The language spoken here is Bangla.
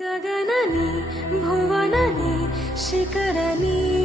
गगननि भुवननि शिखरनि